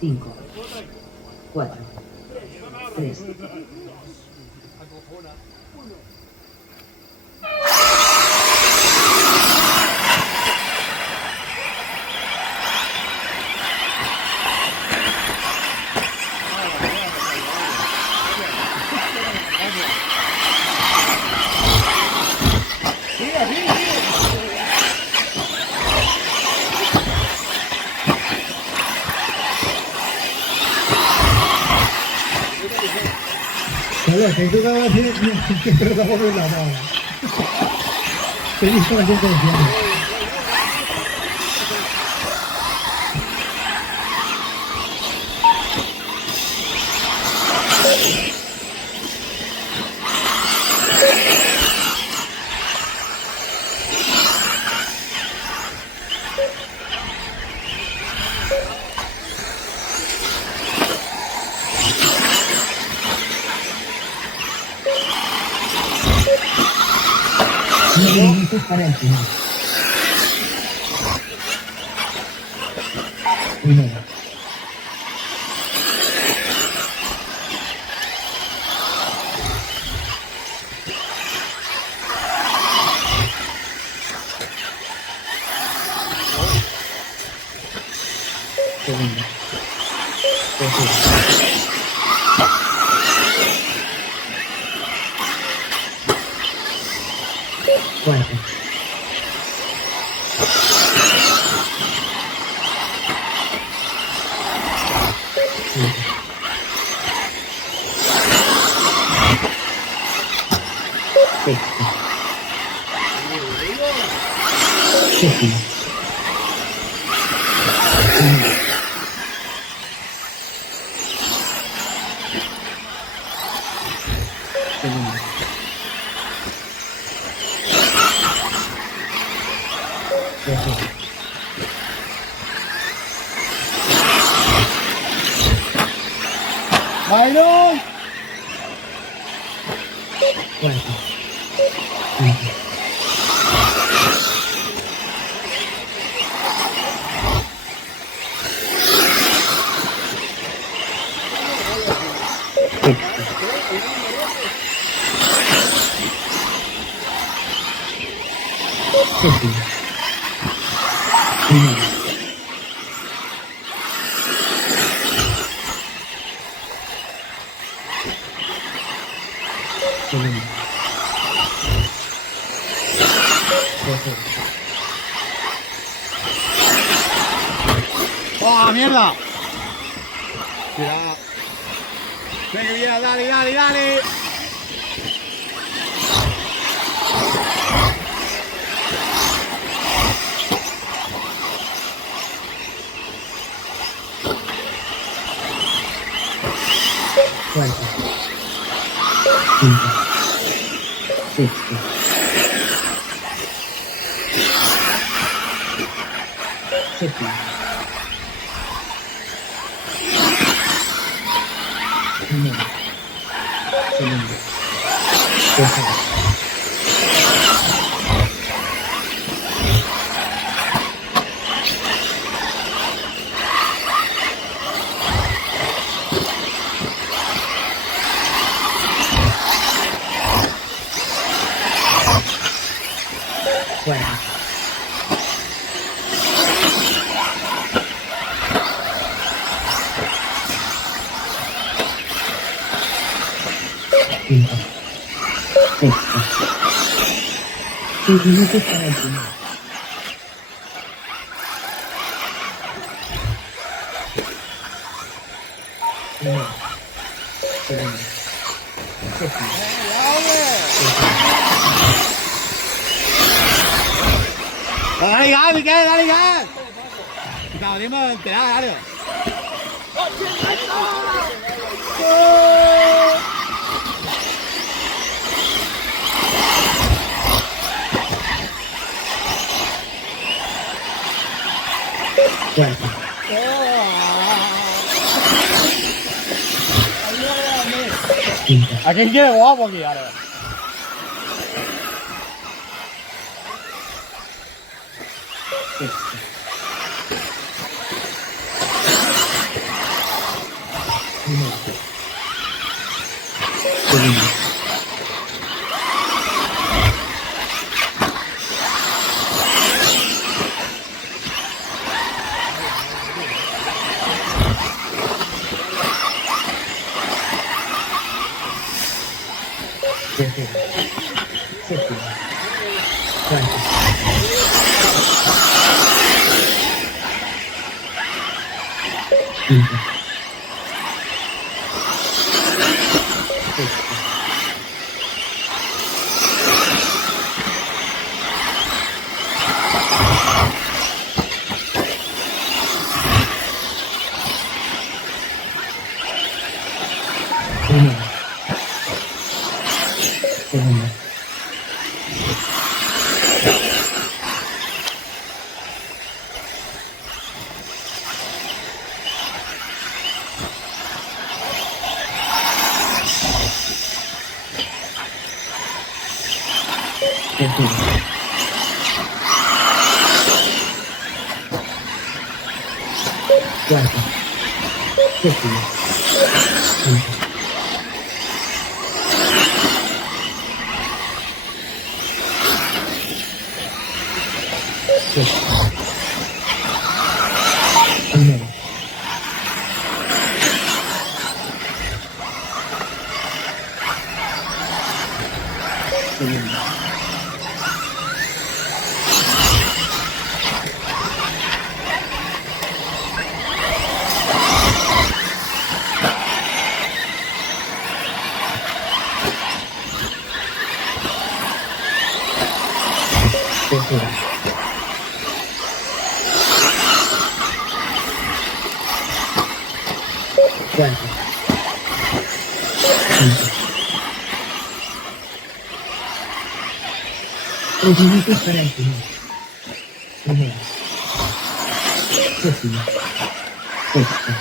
5, 4, 3. Que tú cada vez tienes que tratar por la nada. Feliz con la gente de fiado. Esto es para el final. Primero. Segundo. Tercero. Cuarto. Quinto. Sexto. Séptimo. Segundo. Tercero. ¡Bailón! Cuarto. Quinto. Sexto. Séptimo. Primero. Segundo. Tercero. ¡Oh, mierda! Cuidado. Venga, bien, dale, dale, dale. Cuarto. Quinto. Sexto. Séptimo. Primero. Segundo. Tercero. Cuarto. Quinto. Sexto. 6 minutos para el final. Primero. Segundo. Séptimo. ¡Dale gas, Miquel, dale gas! Nos dimos a esperar, dale. Cuarto. Quinto. ¿A quién quiere guapo aquí, dale? Sexto. quinta, primera, segunda, tercera, cuarta, séptima, quinta, sexta, primera, segunda, tercera, cuarta, quinta. 3 minutos para el final. Primera, séptima, sexta,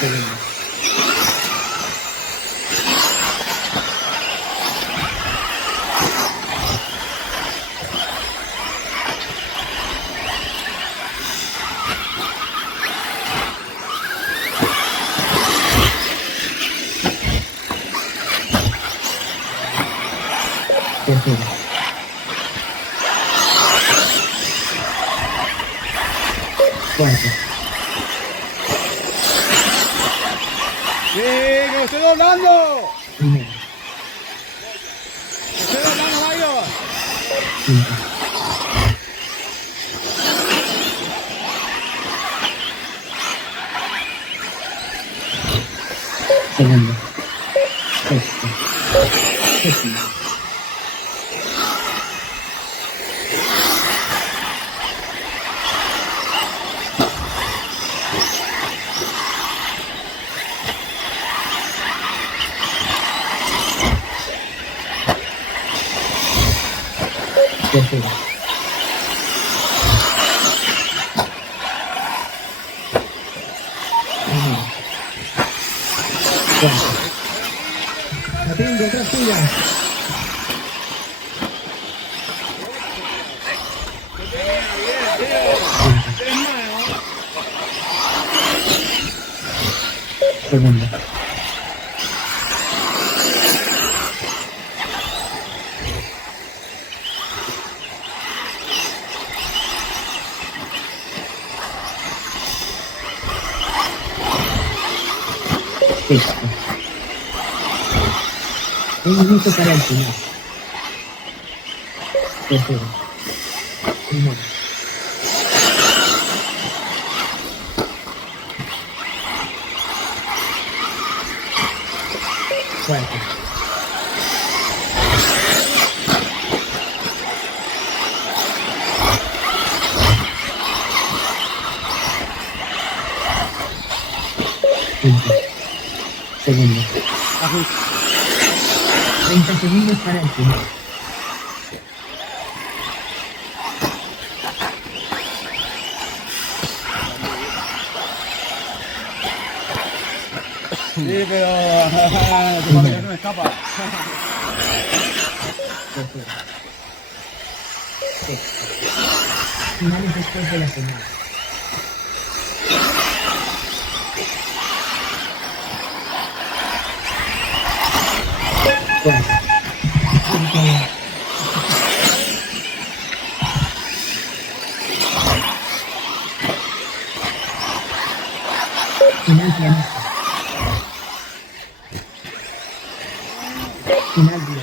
segunda, tercera, cuarta, ¡Sí, que lo estoy doblando! primera, ¡Que estoy doblando, Mario! quinta, segunda, sexta, séptima, tercera, primera, cuarta, Martín, detrás tuya. segunda, sexta, 1 minuto para el final. Tercera, primera, cuarta, quinta, segunda, 30 segundos para el final. Sí, pero tu familia no me escapa. Tercera, sexta, finales después de la señal. Cuarta, final pianista. Final día.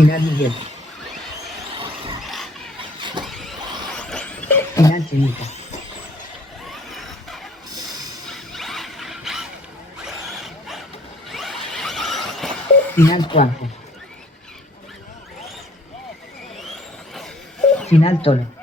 Final Miguel. Final técnica. Final cuarto. Final Todo.